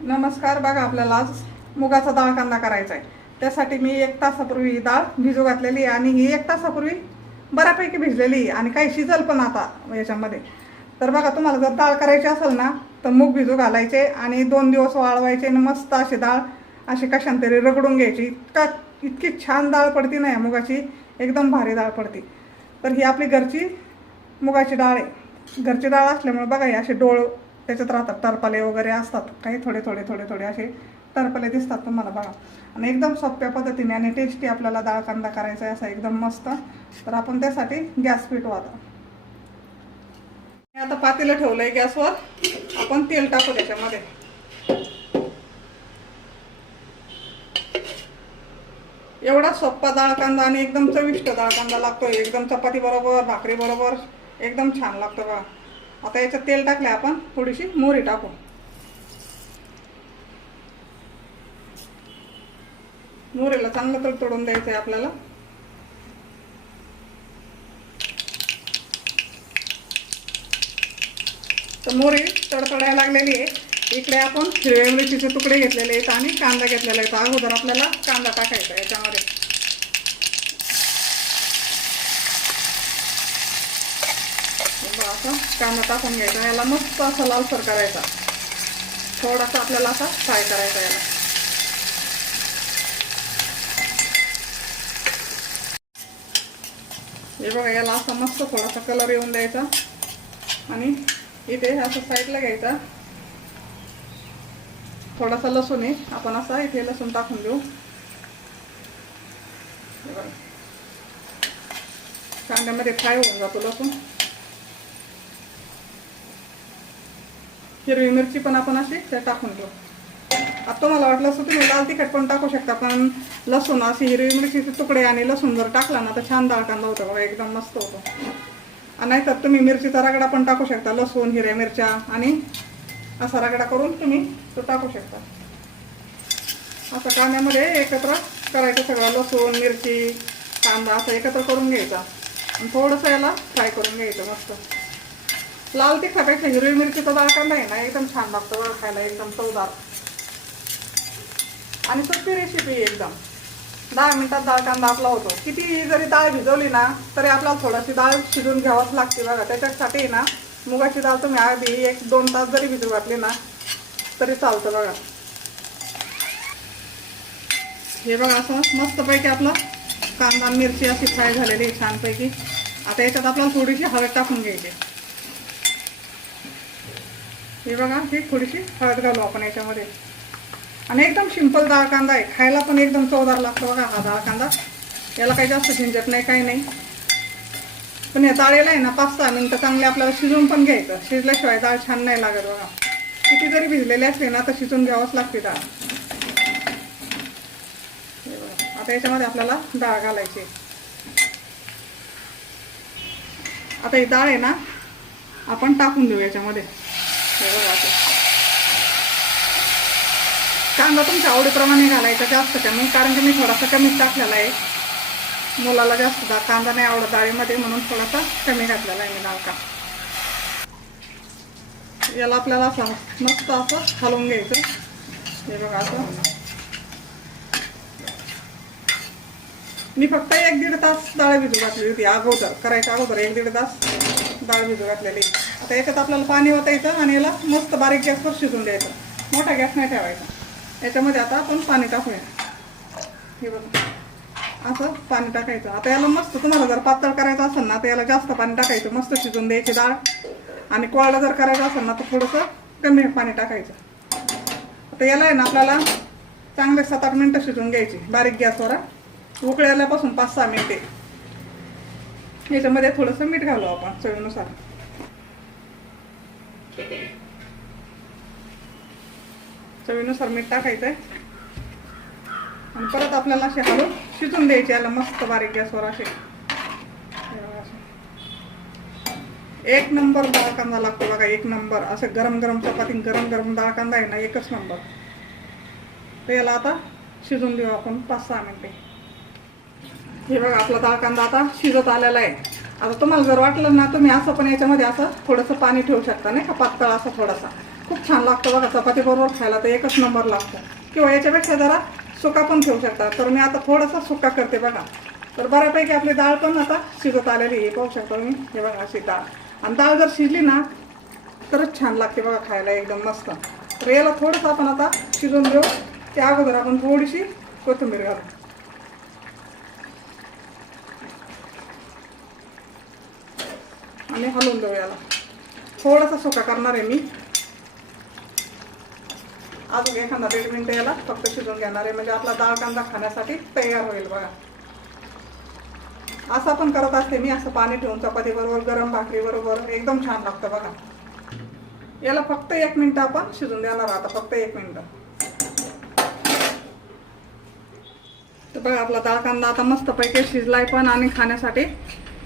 नमस्कार. बघा, आपल्याला आज मुगाचा डाळ कांदा करायचा आहे. त्यासाठी मी 1 तासापूर्वी डाळ भिजू घातलेली आहे आणि ही 1 तासापूर्वी बऱ्यापैकी भिजलेली आहे आणि काही शिजल पण आता याच्यामध्ये. तर बघा, तुम्हाला जर डाळ करायची असेल ना तर मूग भिजू घालायचे आणि 2 दिवस वाळवायचे आणि मस्त अशी डाळ अशी कशांतरी रगडून घ्यायची. इतकी छान डाळ पडती ना या मुगाची, एकदम भारी डाळ पडती. तर ही आपली घरची मुगाची डाळ आहे. घरची डाळ असल्यामुळे बघा हे असे डोळ त्याच्यात राहतात, टरपाले वगैरे असतात, काही थोडे थोडे थोडे थोडे असे टरपाले दिसतात तुम्हाला बघा. आणि एकदम सोप्या पद्धतीने आणि टेस्टी आपल्याला डाळ कांदा करायचा आहे असा एकदम मस्त. तर आपण त्यासाठी गॅस पेटवू. आता पातेलं ठेवलं आहे गॅसवर. आपण तेल टाकू त्याच्यामध्ये. एवढा सोप्पा डाळ कांदा आणि एकदम चविष्ट डाळ कांदा लागतोय. एकदम चपाती बरोबर, भाकरी बरोबर एकदम छान लागतो बघा. आता याच्यात तेल टाकले, आपण थोडीशी मोहरी टाकू. मोहरीला चांगलं तडतडून द्यायचं आहे आपल्याला. तर मोहरी तडतडायला लागलेली आहे. इकडे आपण हिरव्या मिरचीचे तुकडे घेतलेले आहेत आणि कांदा घेतलेला आहे. अगोदर आपल्याला कांदा टाकायचा याच्यामध्ये. असा कांदा टाकून घ्यायचा. याला मस्त असा लालसर करायचा. थोडासा आपल्याला असा फ्राय करायचा याला. हे बघा, याला असा मस्त थोडासा कलर येऊन द्यायचा आणि इथे असं साईडला घ्यायचा. थोडासा लसूण आहे, आपण असा इथे लसूण टाकून देऊ. कांद्यामध्ये फ्राय होऊन जातो लसूण. हिरवी मिरची पण आपण अशी त्यात टाकून देऊ. आता तुम्हाला वाटलं असं तुम्ही लाल तिखट पण टाकू शकता, पण लसूण अशी हिरवी मिरचीचे तुकडे आणि लसूण जर टाकला ना तर छान डाळ कांदा होतो बघा, एकदम मस्त होतो. नाहीतर तुम्ही मिरचीचा रगडा पण टाकू शकता. लसूण, हिरव्या मिरच्या आणि असा रगडा करून तुम्ही तो टाकू शकता. असं कांद्यामध्ये एकत्र करायचं सगळं. लसूण, मिरची, कांदा असं एकत्र करून घ्यायचा आणि थोडंसं याला फ्राय करून घ्यायचं मस्त. लाल तिखटापेक्षा हिरवी मिरचीचा डाळ कांदा आहे ना एकदम छान लागतो बघा खायला, एकदम चवदार आणि सोपी रेसिपी एकदम. 10 मिनिटात डाळ कांदा आपला होतो. किती जरी डाळ भिजवली ना तरी आपल्याला थोडीशी डाळ शिजून घ्यावाच लागते बघा. त्याच्यासाठी ना मुगाची डाळ तुम्ही आधी 1-2 तास जरी भिजू घातली ना तरी चालतं बघा. हे बघा, असं मस्तपैकी आपलं कांदा मिरची अशी फ्राय झालेली आहे छानपैकी. आता याच्यात आपल्याला थोडीशी हळद टाकून घ्यायची. हे बघा, ही थोडीशी हळद घालू आपण याच्यामध्ये. आणि एकदम सिंपल डाळ कांदा आहे, खायला पण एकदम चवदार लागतो बघा हा डाळ कांदा. याला काही जास्त झंझट नाही, काही नाही. पण या डाळीला आहे ना 5-6 मिनिटं चांगले आपल्याला शिजवून पण घ्यायचं. शिजल्याशिवाय डाळ छान नाही लागत बघा. किती जरी भिजलेली असली ना तर शिजून घ्यावंच लागते डाळ. आता याच्यामध्ये आपल्याला डाळ घालायची. आता ही डाळ आहे ना आपण टाकून देऊ याच्यामध्ये. हे बघा, कांदा तुमच्या आवडीप्रमाणे घालायचा, जास्त कमी, कारण की मी थोडासा कमीच टाकलेला आहे. मुलाला जास्त कांदा नाही आवडत डाळीमध्ये, म्हणून थोडासा कमी घातलेला आहे मी डाळ का. याला आपल्याला असं मस्त असं हलवून घ्यायचं. हे बघा, असं मी फक्त 1-1.5 तास डाळ भिजू घातली होती अगोदर. करायच्या अगोदर 1-1.5 तास डाळ भिजू घातलेली. आता याच्यात आपल्याला पाणी ओतायचं आणि याला मस्त बारीक गॅसवर शिजून द्यायचं. मोठा गॅस नाही ठेवायचा. याच्यामध्ये आता आपण पाणी टाकूया. हे बघा, असं पाणी टाकायचं. आता याला मस्त, तुम्हाला जर पातळ करायचं असेल ना तर याला जास्त पाणी टाकायचं, मस्त शिजून द्यायची डाळ. आणि कोरडं जर करायचं असेल ना तर थोडंसं कमी पाणी टाकायचं. आता याला आहे ना आपल्याला चांगले 7-8 मिनिटं शिजून घ्यायची बारीक गॅसवर. उकळी आल्यापासून 5-6 मिनिटे. याच्यामध्ये थोडंसं मीठ घालू आपण चवीनुसार. चवीनुसार मीठ टाकायचं आहे आणि परत आपल्याला असे हलवून शिजून द्यायचे याला मस्त बारीक गॅसवर. असे 1 नंबर डाळ कांदा लागतो बघा, 1 नंबर. असं गरम गरम चपाती, गरम गरम डाळ कांदा आहे ना, एकच नंबर. तर याला आता शिजून देऊ आपण 5-6 मिनिटे. हे बघा, आपला डाळ कांदा आता शिजत आलेला आहे. आता तुम्हाला जर वाटलं ना तुम्ही असं पण याच्यामध्ये असं थोडंसं पाणी ठेवू शकता, नाही का, पातळ असं थोडासा. खूप छान लागतं बघा, चपाती बरोबर खायला तर एकच नंबर लागतो. किंवा याच्यापेक्षा जरा सुका पण ठेवू शकता. तर मी आता थोडासा सुका करते बघा. तर बऱ्यापैकी आपली डाळ पण आता शिजत आलेली आहे, पाहू शकतो मी. हे बघा अशी डाळ, आणि डाळ जर शिजली ना तरच छान लागते बघा खायला, एकदम मस्त. तर याला थोडंसं आपण आता शिजून देऊ. त्या अगोदर आपण थोडीशी कोथिंबीर घालू आणि हलवून देऊ. याला थोडासा सुका करणार आहे मी, अजून एखादा 1.5 मिनिटं याला फक्त शिजून घेणार आहे, म्हणजे आपला डाळ कांदा खाण्यासाठी तयार होईल बघा. असं पण करत असते मी, असं पाणी ठेवून चपाती बरोबर, गरम भाकरी बरोबर एकदम छान लागतं बघा. याला फक्त 1 मिनिट आपण शिजून देणार, आता फक्त 1 मिनिट. तर बघा आपला डाळ कांदा आता मस्तपैकी शिजलाय पण, आणि खाण्यासाठी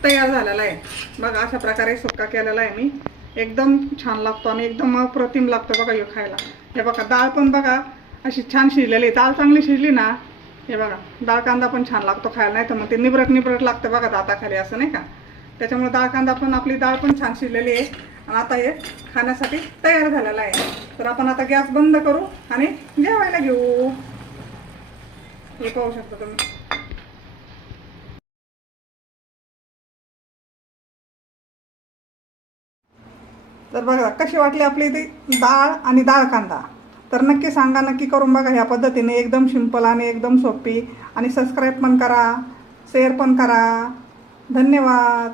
तयार झालेला आहे बघा. अशा प्रकारे सुक्का केलेला आहे मी, एकदम छान लागतो आणि एकदम अप्रतिम लागतो बघा हे खायला. हे बघा डाळ पण बघा अशी छान शिजलेली आहे. डाळ चांगली शिजली ना, हे बघा डाळ कांदा पण छान लागतो खायला. नाही तर मग ते निबरट लागतं बघा दाताखाली, असं नाही का. त्याच्यामुळे डाळ कांदा पण, आपली डाळ पण छान शिजलेली आहे आणि आता हे खाण्यासाठी तयार झालेलं आहे. तर आपण आता गॅस बंद करू आणि जेवायला घेऊ. हे पाहू शकता तुम्ही. तर बघा कशी वाटली आपली ती डाळ आणि डाळ कांदा. तर नक्की सांगा, नक्की करून बघा ह्या पद्धतीने, एकदम सिंपल आणि एकदम सोपी. आणि सबस्क्राईब पण करा, शेअर पण करा. धन्यवाद.